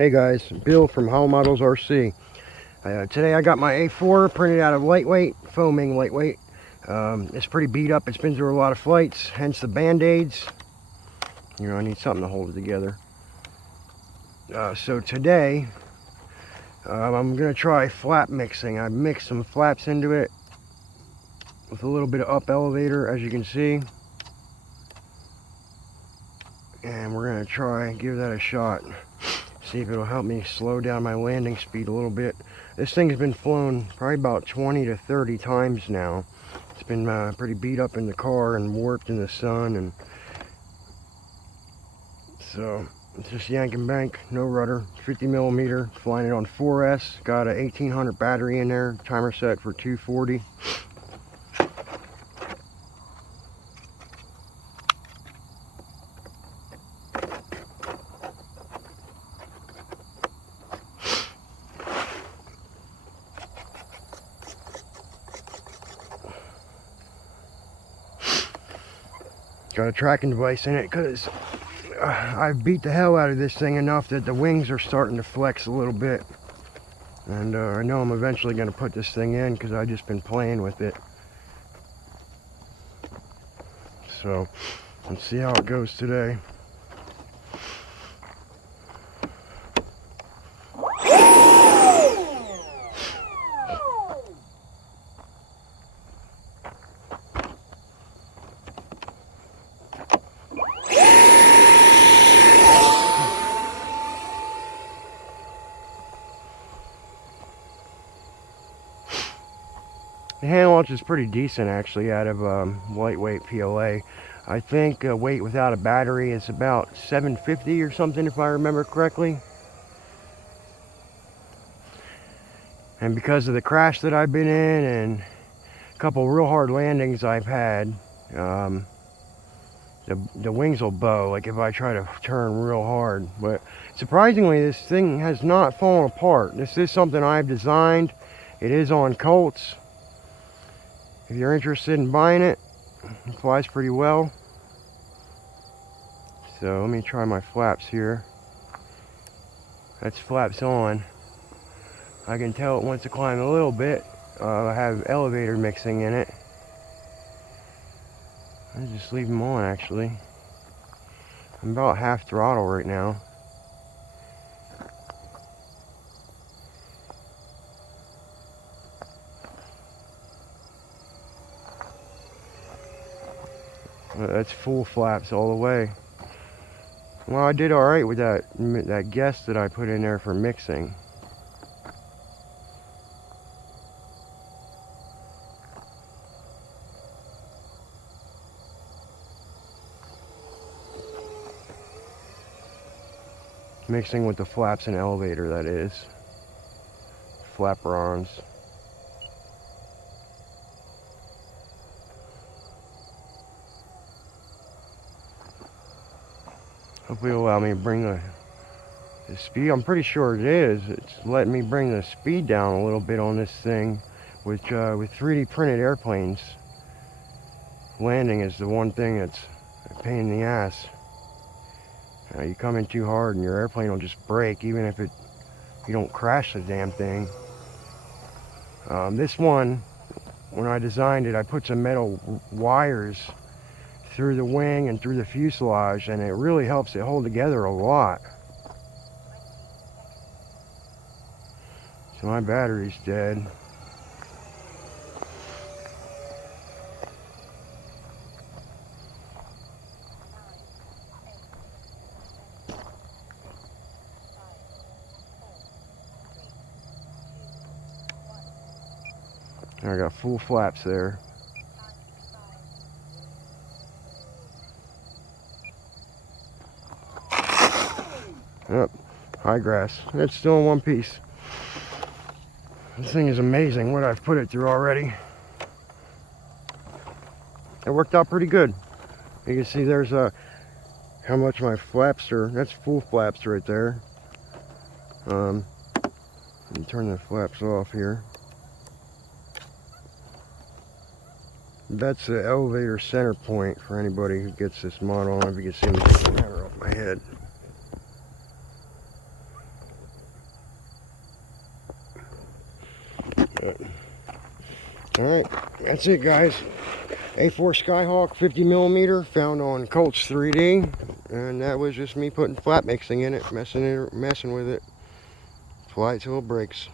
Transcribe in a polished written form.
Hey guys, Bill from Holomodels RC. Today I got my A4 printed out of lightweight, foaming lightweight. It's pretty beat up. It's been through a lot of flights, hence the band-aids. You know, I need something to hold it together. So today, I'm going to try flap mixing. I mixed some flaps into it with a little bit of up elevator, as you can see. And we're going to try and give that a shot. See if it'll help me slow down my landing speed a little bit. This thing's been flown probably about 20 to 30 times now. It's been pretty beat up in the car and warped in the sun, and so it's just yank and bank, no rudder, 50mm, flying it on 4S. Got a 1800 battery in there, timer set for 240. Got a tracking device in it because I've beat the hell out of this thing enough that the wings are starting to flex a little bit. And I know I'm eventually going to put this thing in because I've just been playing with it. So let's see how it goes today. The hand launch is pretty decent actually out of lightweight PLA. I think weight without a battery is about 750 or something if I remember correctly. And because of the crash that I've been in and a couple real hard landings I've had, the wings will bow like if I try to turn real hard. But surprisingly, this thing has not fallen apart. This is something I've designed. It is on Colts. If you're interested in buying it, it flies pretty well. So let me try my flaps here. That's flaps on. I can tell it wants to climb a little bit. I have elevator mixing in it. I'll just leave them on actually. I'm about half throttle right now. That's full flaps all the way. Well, I did alright with that guess that I put in there for mixing. Mixing with the flaps and elevator, that is. Flaperons. Hopefully it'll allow me to bring the speed. I'm pretty sure it is. It's letting me bring the speed down a little bit on this thing with 3D printed airplanes. Landing is the one thing that's a pain in the ass. You come in too hard and your airplane will just break, even if you don't crash the damn thing. This one, when I designed it, I put some metal wires through the wing and through the fuselage, and it really helps it hold together a lot. So my battery's dead. I got full flaps there. Yep, high grass. It's still in one piece. This thing is amazing what I've put it through already. It worked out pretty good. You can see there's how much my flaps are. That's full flaps right there. Let me turn the flaps off here. That's the elevator center point for anybody who gets this model. I don't know if you can see me take the camera off my head. Alright, that's it guys. A4 Skyhawk 50mm found on Colts 3D, and that was just me putting flat mixing in it, messing with it. Fly it till it breaks.